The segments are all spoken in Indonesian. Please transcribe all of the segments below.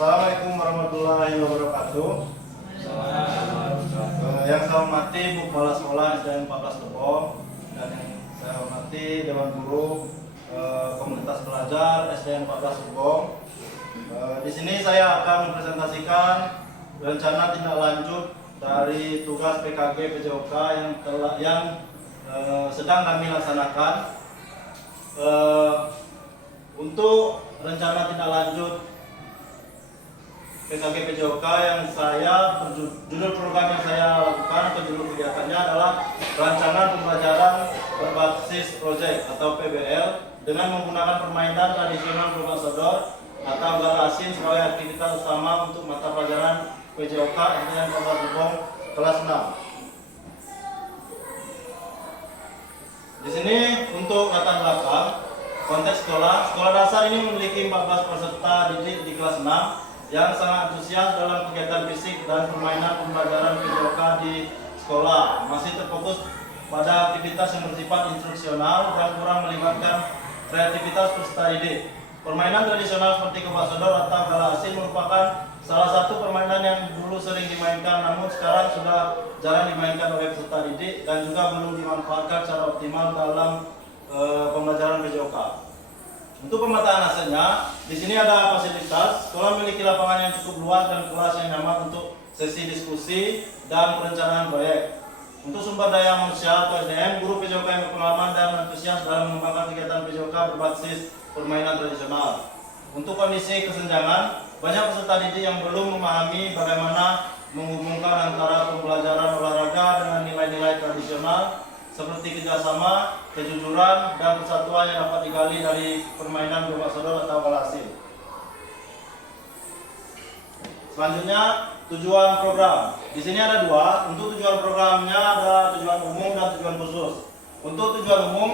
Assalamualaikum warahmatullahi wabarakatuh. Yang saya hormati Bu Kepala Sekolah SDN 14 Lebong dan yang saya hormati Dewan Guru Komunitas Pelajar SDN 14 Lebong. Di sini saya akan mempresentasikan rencana tindak lanjut dari tugas PKG PJOK yang sedang kami laksanakan. Untuk rencana tindak lanjut PKG PJOK yang judul program yang saya lakukan atau judul kegiatannya adalah rancangan pembelajaran berbasis proyek atau PBL dengan menggunakan permainan tradisional gobak sodor atau gala asin sebagai aktivitas utama untuk mata pelajaran PJOK SDN 14 Lebong kelas 6. Di sini untuk latar belakang konteks sekolah dasar ini memiliki 14 peserta didik di kelas 6 yang sangat antusias dalam kegiatan fisik dan permainan pembelajaran PJOK di sekolah. Masih terfokus pada aktivitas yang bersifat instruksional dan kurang melibatkan kreativitas peserta didik. Permainan tradisional seperti gobak sodor atau gala asin merupakan salah satu permainan yang dulu sering dimainkan, namun sekarang sudah jarang dimainkan oleh peserta didik dan juga belum dimanfaatkan secara optimal dalam pembelajaran PJOK. Untuk pemetaan hasilnya, di sini ada fasilitas. Sekolah memiliki lapangan yang cukup luas dan kelas yang nyaman untuk sesi diskusi dan perencanaan proyek. Untuk sumber daya manusia atau SDM, guru PJOK yang berpengalaman dan antusias dalam mengembangkan kegiatan PJOK berbasis permainan tradisional. Untuk kondisi kesenjangan, banyak peserta didik yang belum memahami bagaimana menghubungkan antara pembelajaran olahraga dengan nilai-nilai tradisional seperti kerjasama, kejujuran, dan persatuan yang dapat digali dari permainan gobak sodor atau gala asin. Selanjutnya, tujuan program. Di sini ada dua. Untuk tujuan programnya ada tujuan umum dan tujuan khusus. Untuk tujuan umum,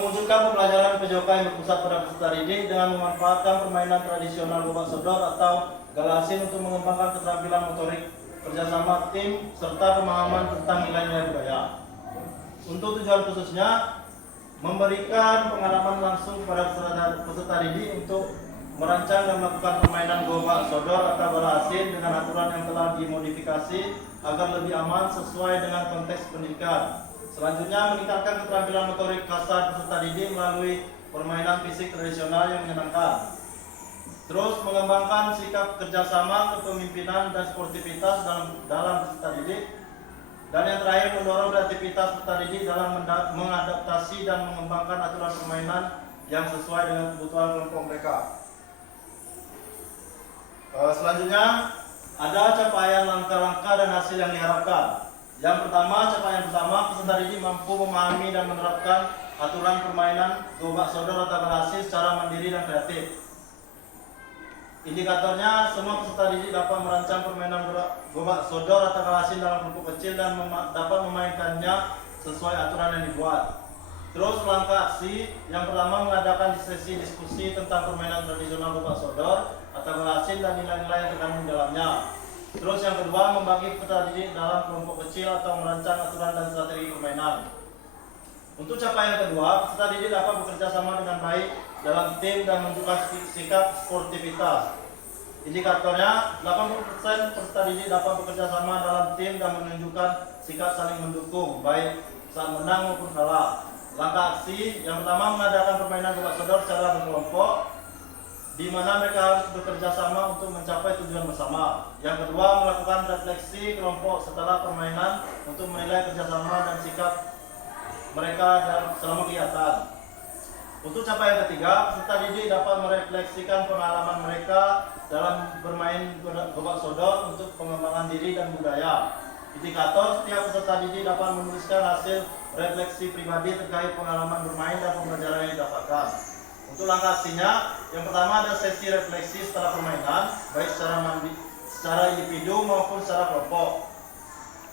mewujudkan pembelajaran PJOK yang berpusat pada peserta didik dengan memanfaatkan permainan tradisional gobak sodor atau gala asin untuk mengembangkan keterampilan motorik, kerjasama tim, serta pemahaman tentang nilai-nilai budaya. Untuk tujuan khususnya, memberikan pengalaman langsung kepada peserta didik untuk merancang dan melakukan permainan gobak sodor atau gala asin dengan aturan yang telah dimodifikasi agar lebih aman sesuai dengan konteks pendidikan. Selanjutnya, meningkatkan keterampilan motorik kasar peserta didik melalui permainan fisik tradisional yang menyenangkan. Terus, mengembangkan sikap kerjasama, kepemimpinan, dan sportivitas dalam peserta didik. Dan yang terakhir, mendorong kreativitas peserta didik dalam mengadaptasi dan mengembangkan aturan permainan yang sesuai dengan kebutuhan kelompok mereka. Selanjutnya, ada capaian langkah-langkah dan hasil yang diharapkan. Yang pertama, capaian pertama, peserta didik mampu memahami dan menerapkan aturan permainan gobak sodor atau gala asin secara mandiri dan kreatif. Indikatornya, semua peserta didik dapat merancang permainan gobak sodor atau gala asin dalam kelompok kecil dan dapat memainkannya sesuai aturan yang dibuat. Terus langkah aksi, yang pertama mengadakan sesi diskusi tentang permainan tradisional gobak sodor atau gala asin dan nilai-nilai yang terkandung di dalamnya. Terus yang kedua, membagi peserta didik dalam kelompok kecil atau merancang aturan dan strategi permainan. Untuk capaian kedua, peserta didik dapat bekerja sama dengan baik dalam tim dan menunjukkan sikap sportivitas. Indikatornya, 80% peserta didik dapat bekerja sama dalam tim dan menunjukkan sikap saling mendukung, baik saat menang maupun kalah. Langkah aksi, yang pertama mengadakan permainan gobak sodor secara berkelompok, di mana mereka harus bekerja sama untuk mencapai tujuan bersama. Yang kedua, melakukan refleksi kelompok setelah permainan untuk menilai kerjasama dan sikap mereka selama kegiatan. Untuk capaian ketiga, peserta didik dapat merefleksikan pengalaman mereka dalam bermain gobak sodor untuk pengembangan diri dan budaya. Indikator, setiap peserta didik dapat menuliskan hasil refleksi pribadi terkait pengalaman bermain dan pembelajaran yang didapatkan. Untuk langkah aksinya, yang pertama ada sesi refleksi setelah permainan, baik secara individu maupun secara kelompok.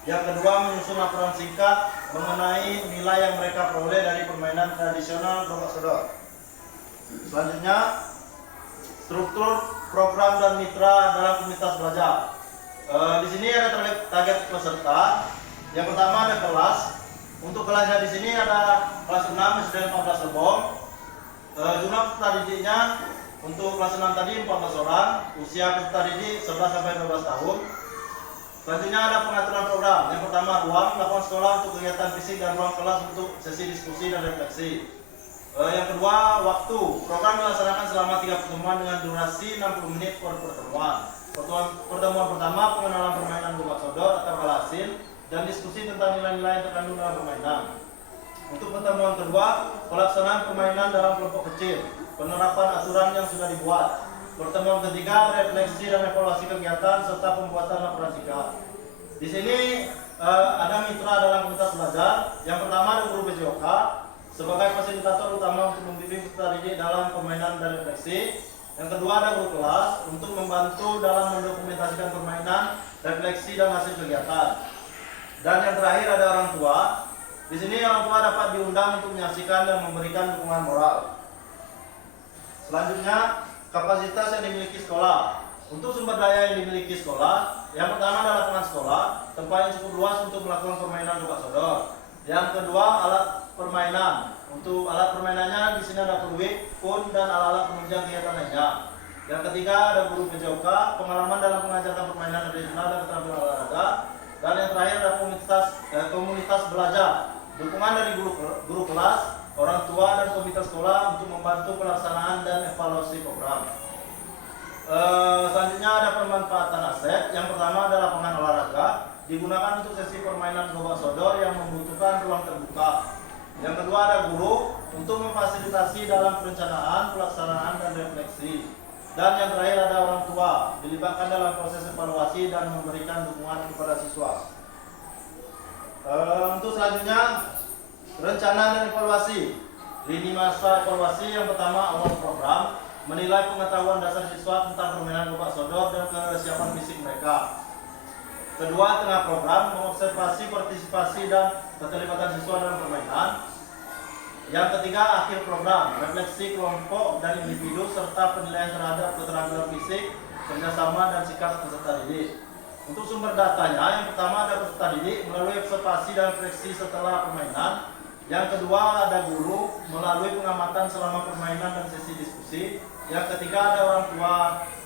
Yang kedua, menyusun laporan singkat mengenai nilai yang mereka peroleh dari permainan tradisional gobak sodor. Selanjutnya, struktur program dan mitra dalam komunitas belajar. Di sini ada target peserta. Yang pertama ada kelas. Untuk kelasnya di sini ada kelas 6 SDN 14 Lebong. Jumlah peserta didiknya Untuk kelas 6 tadi 14 orang, usia peserta didik 11 sampai 12 tahun. Selanjutnya ada pengaturan program. Yang pertama, ruang lapangan sekolah untuk kegiatan fisik dan ruang kelas untuk sesi diskusi dan refleksi. Yang kedua, waktu. Program dilaksanakan selama 3 pertemuan dengan durasi 60 menit per pertemuan. Pertemuan pertama, pengenalan permainan gobak sodor atau galasin dan diskusi tentang nilai-nilai yang terkandung dalam permainan. Untuk pertemuan kedua, pelaksanaan permainan dalam kelompok kecil, penerapan aturan yang sudah dibuat. Pertemuan ketiga, refleksi dan evaluasi kegiatan serta pembuatan laporan sikap. Di sini ada mitra dalam komunitas belajar. Yang pertama ada guru PJOK sebagai fasilitator utama untuk membimbing peserta didik dalam permainan dan refleksi. Yang kedua ada guru kelas untuk membantu dalam mendokumentasikan permainan, refleksi dan hasil kegiatan. Dan yang terakhir ada orang tua. Di sini orang tua dapat diundang untuk menyaksikan dan memberikan dukungan moral. Selanjutnya, kapasitas yang dimiliki sekolah. Untuk sumber daya yang dimiliki sekolah, yang pertama adalah lapangan sekolah, tempat yang cukup luas untuk melakukan permainan gobak sodor. Yang kedua, alat permainan. Untuk alat permainannya di sini ada peluit, pun dan alat-alat penunjang kegiatan lainnya. Yang ketiga ada guru PJOK, pengalaman dalam mengajarkan permainan tradisional dan keterampilan olahraga. Dan yang terakhir ada komunitas belajar, dukungan dari guru kelas, orang tua dan komite sekolah untuk membantu pelaksanaan dan evaluasi program. Selanjutnya ada pemanfaatan aset. Yang pertama adalah lapangan olahraga, digunakan untuk sesi permainan gobak sodor yang membutuhkan ruang terbuka. Yang kedua ada guru untuk memfasilitasi dalam perencanaan, pelaksanaan dan refleksi. Dan yang terakhir ada orang tua, dilibatkan dalam proses evaluasi dan memberikan dukungan kepada siswa. Untuk selanjutnya rencana dan evaluasi. Lini masa evaluasi yang pertama awal program, menilai pengetahuan dasar siswa tentang permainan gobak sodor dan kesiapan fisik mereka. Kedua, tengah program, mengobservasi partisipasi dan keterlibatan siswa dalam permainan. Yang ketiga, akhir program, refleksi kelompok dan individu serta penilaian terhadap keterampilan fisik, kerjasama dan sikap peserta didik. Untuk sumber datanya, yang pertama ada peserta didik melalui observasi dan refleksi setelah permainan. Yang kedua ada guru melalui pengamatan selama permainan dan sesi diskusi. Yang ketiga ada orang tua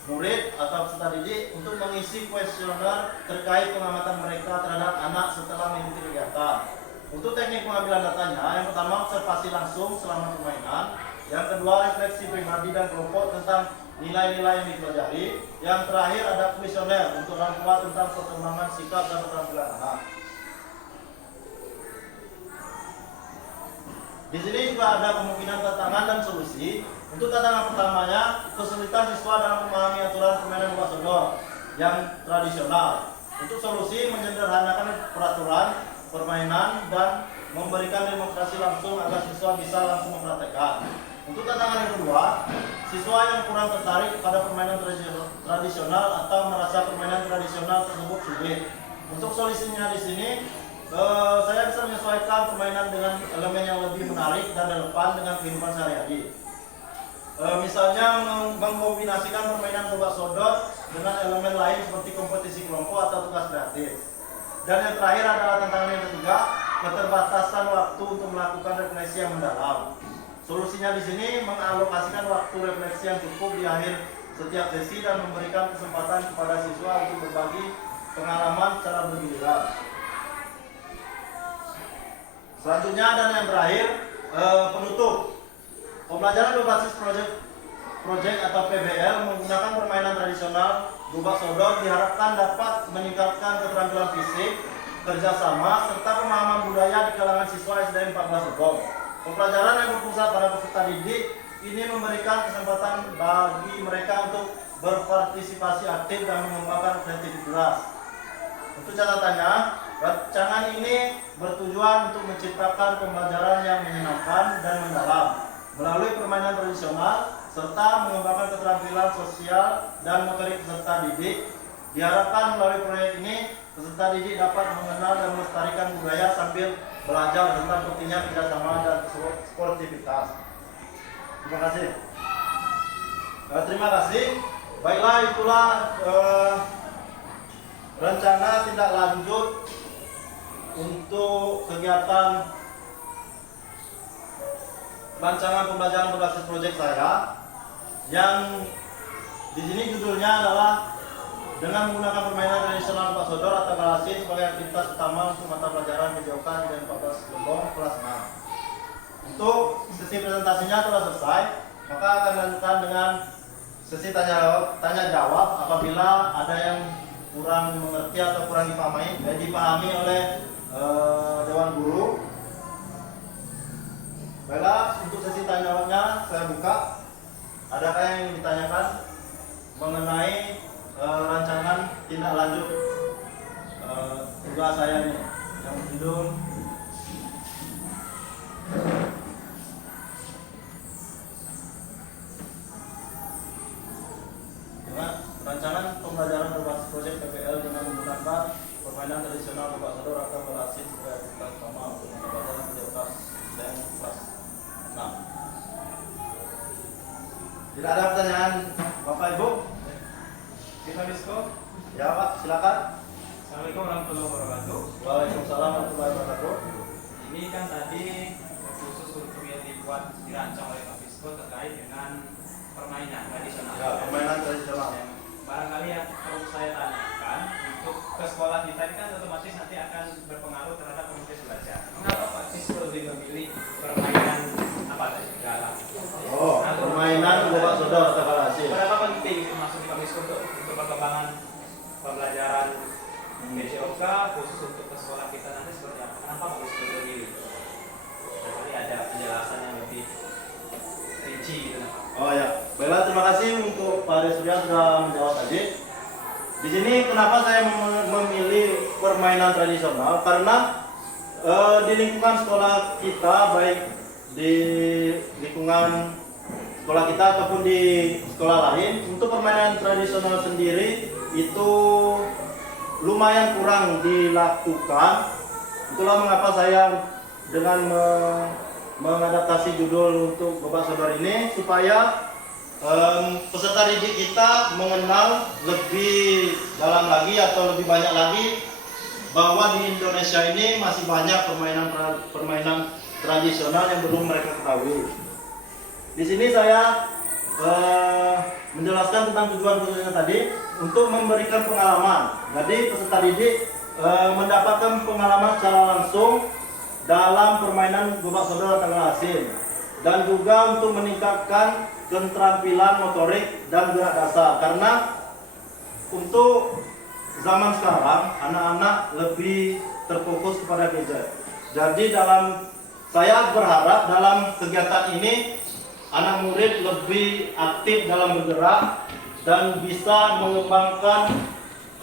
murid atau peserta didik untuk mengisi kuesioner terkait pengamatan mereka terhadap anak setelah mengikuti kegiatan. Untuk teknik pengambilan datanya, yang pertama observasi langsung selama permainan. Yang kedua refleksi pribadi dan kelompok tentang nilai-nilai yang dipelajari. Yang terakhir ada kuesioner untuk orang tua tentang perkembangan sikap dan keterampilan anak. Di sini juga ada kemungkinan tantangan dan solusi. Untuk tantangan pertamanya, kesulitan siswa dalam memahami aturan permainan gobak sodor yang tradisional. Untuk solusi, menyederhanakan peraturan permainan dan memberikan demonstrasi langsung agar siswa bisa langsung mempraktekkan. Untuk tantangan yang kedua, siswa yang kurang tertarik pada permainan tradisional atau merasa permainan tradisional tersebut sulit. Untuk solusinya di sini, saya bisa menyesuaikan permainan dengan elemen yang lebih menarik dan relevan dengan kehidupan sehari-hari. Misalnya mengkombinasikan permainan gobak sodor dengan elemen lain seperti kompetisi kelompok atau tugas kreatif. Dan yang terakhir adalah tantangan yang ketiga, keterbatasan waktu untuk melakukan refleksi yang mendalam. Solusinya di sini mengalokasikan waktu refleksi yang cukup di akhir setiap sesi dan memberikan kesempatan kepada siswa untuk berbagi pengalaman secara bergiliran. Selanjutnya dan yang terakhir, penutup. Pembelajaran berbasis project atau PBL menggunakan permainan tradisional gobak sodor diharapkan dapat meningkatkan keterampilan fisik, kerjasama, serta pemahaman budaya di kalangan siswa SD 14 Lebong. Pembelajaran yang berpusat pada peserta didik ini memberikan kesempatan bagi mereka untuk berpartisipasi aktif dan mengembangkan kreativitas. Untuk catatannya, rancangan ini bertujuan untuk menciptakan pembelajaran yang menyenangkan dan mendalam melalui permainan tradisional serta mengembangkan keterampilan sosial dan motorik peserta didik. Diharapkan melalui proyek ini peserta didik dapat mengenal dan melestarikan budaya sambil belajar tentang pentingnya kerjasama dan sportivitas. Terima kasih. Terima kasih. Baiklah, itulah rencana tindak lanjut untuk kegiatan rancangan pembelajaran berbasis proyek saya. yang di sini judulnya adalah dengan menggunakan permainan tradisional Bapak Sodor atau galasin sebagai aktivitas utama untuk mata pelajaran PJOK dan 14 Lembong kelas 6. Untuk sesi presentasinya telah selesai, maka akan dilanjutkan dengan sesi tanya jawab apabila ada yang kurang mengerti atau kurang dipahami oleh Dewan Guru. Baiklah, untuk sesi tanya jawabnya saya buka. Adakah yang ingin ditanyakan mengenai rancangan tindak lanjut tugas saya ini yang berjudul dengan rancangan pembelajaran berbasis proyek PPL dengan menggunakan permainan tradisional Bapak Sodor atau galasin sebagai aktivitas utama untuk mata pelajaran PJOK dan kelas 6. Tidak ada pertanyaan Bapak Ibu? Kita Bisko. Ya Pak, silakan. Assalamualaikum warahmatullahi wabarakatuh. Waalaikumsalam warahmatullahi wabarakatuh. Ini kan tadi khusus untuk yang dirancang oleh Pak Bisko terkait dengan permainan tradisional. Ya, permainan tradisional. Yang barangkali yang perlu saya tanyakan untuk ke sekolah kita ini kan otomatis nanti akan berpengaruh terhadap proses belajar. Mengapa Pak Bisko lebih memilih permainan apa tadi? Galak. Oh, permainan Bapak Sodor atau galasin. Berapa penting maksud Pak Bisko untuk perkembangan pembelajaran PJOK khusus untuk ke sekolah kita nanti seperti apa? Kenapa Pak Bisko memilih? Jadi ada penjelasan yang lebih rinci gitu Pak. Oh ya, baiklah, terima kasih untuk Pak Desria sudah menjawab tadi. Di sini kenapa saya memilih permainan tradisional? Karena di lingkungan sekolah kita, baik di lingkungan sekolah kita ataupun di sekolah lain, untuk permainan tradisional sendiri itu lumayan kurang dilakukan. Itulah mengapa saya dengan mengadaptasi judul untuk Bapak Sodor ini supaya peserta didik kita mengenal lebih dalam lagi atau lebih banyak lagi bahwa di Indonesia ini masih banyak permainan tradisional yang belum mereka ketahui. Di sini saya menjelaskan tentang tujuan khususnya tadi untuk memberikan pengalaman. Jadi peserta didik mendapatkan pengalaman secara langsung dalam permainan Bapak Sodor atau galasin, dan juga untuk meningkatkan keterampilan motorik dan gerak dasar. Karena untuk zaman sekarang anak-anak lebih terfokus kepada gadget. Jadi saya berharap dalam kegiatan ini anak murid lebih aktif dalam bergerak dan bisa mengembangkan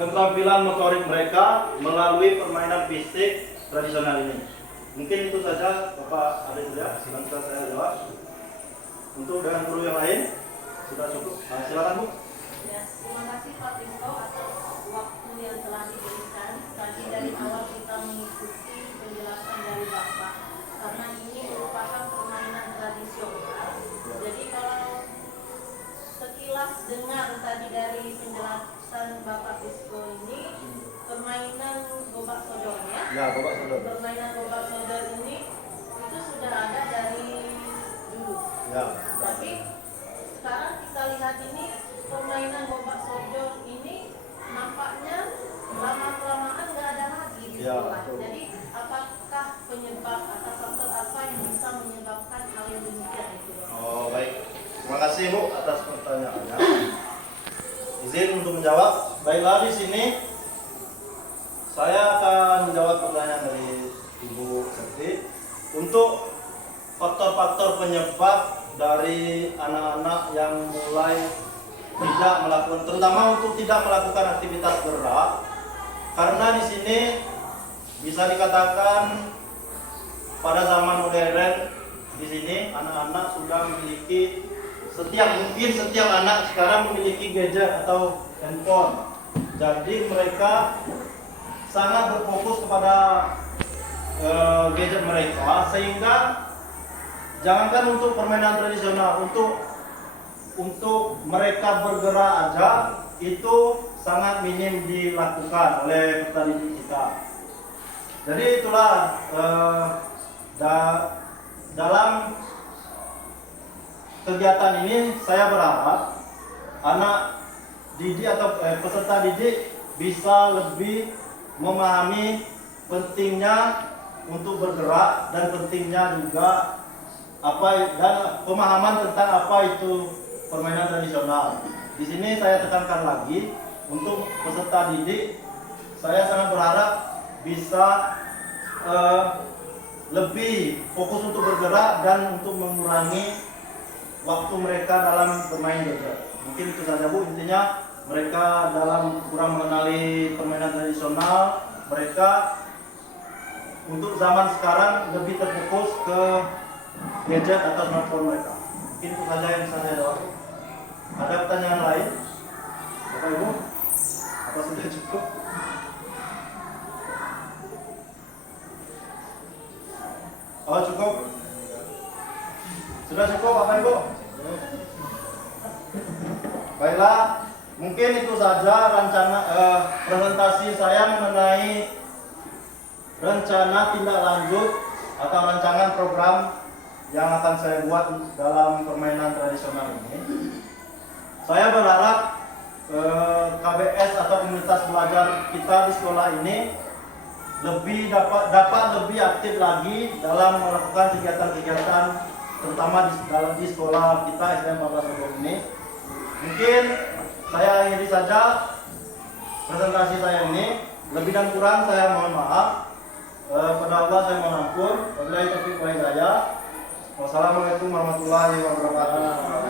keterampilan motorik mereka melalui permainan fisik tradisional ini. Mungkin itu saja Bapak Aditya, silakan saya jawab. Untuk dengan guru yang lain sudah cukup. Nah, silakan Bu. Ya, terima kasih Pak Bisko atas waktu yang telah diberikan. Tadi dari awal kita mengikuti penjelasan dari Bapak, karena ini merupakan permainan tradisional. Jadi kalau sekilas dengar tadi dari penjelasan Bapak Bisko ini, permainan Gobak Sodor ya? Ya, Gobak Sodor. Permainan Gobak Sodor ini itu sudah ada dari dulu. Ya. Tapi sekarang kita lihat ini permainan Gobak Sodor ini nampaknya lama-kelamaan nggak ada lagi di Ya, sekolah. betul. Jadi apakah penyebab atau faktor apa yang bisa menyebabkan hal yang demikian itu? Oh, baik. Terima kasih Bu atas pertanyaannya. Izin untuk menjawab. Baiklah, di sini saya akan menjawab pertanyaan dari Ibu Sekti untuk faktor-faktor penyebab dari anak-anak yang mulai tidak melakukan, terutama untuk tidak melakukan aktivitas gerak, karena di sini bisa dikatakan pada zaman modern di sini anak-anak sudah memiliki mungkin setiap anak sekarang memiliki gadget atau handphone. Jadi mereka sangat berfokus kepada gadget mereka, sehingga jangankan untuk permainan tradisional, untuk mereka bergerak aja itu sangat minim dilakukan oleh peserta didik kita. Jadi itulah dalam kegiatan ini saya berharap anak didik atau peserta didik bisa lebih memahami pentingnya untuk bergerak dan pentingnya juga dan pemahaman tentang apa itu permainan tradisional. Di sini saya tekankan lagi untuk peserta didik, saya sangat berharap bisa lebih fokus untuk bergerak dan untuk mengurangi waktu mereka dalam bermain gadget. Mungkin itu saja Bu, intinya mereka dalam kurang mengenali permainan tradisional, mereka untuk zaman sekarang lebih terfokus ke gadget atau smartphone mereka. Mungkin itu saja yang bisa saya jawab. Ada pertanyaan lain? Bapak Ibu? Apa sudah cukup? Oh cukup? Sudah cukup Bapak Ibu? Baiklah, mungkin itu saja presentasi saya mengenai rencana tindak lanjut atau rancangan program yang akan saya buat dalam permainan tradisional ini. Saya berharap KBS atau komunitas belajar kita di sekolah ini dapat lebih aktif lagi dalam melakukan kegiatan-kegiatan, terutama di sekolah kita SDN 14 Bogor ini. Mungkin saya akhiri saja presentasi saya ini. Lebih dan kurang saya mohon maaf. Pada Allah saya mohon ampun. Wabillahi taufiq wal hidayah. Wassalamualaikum warahmatullahi wabarakatuh.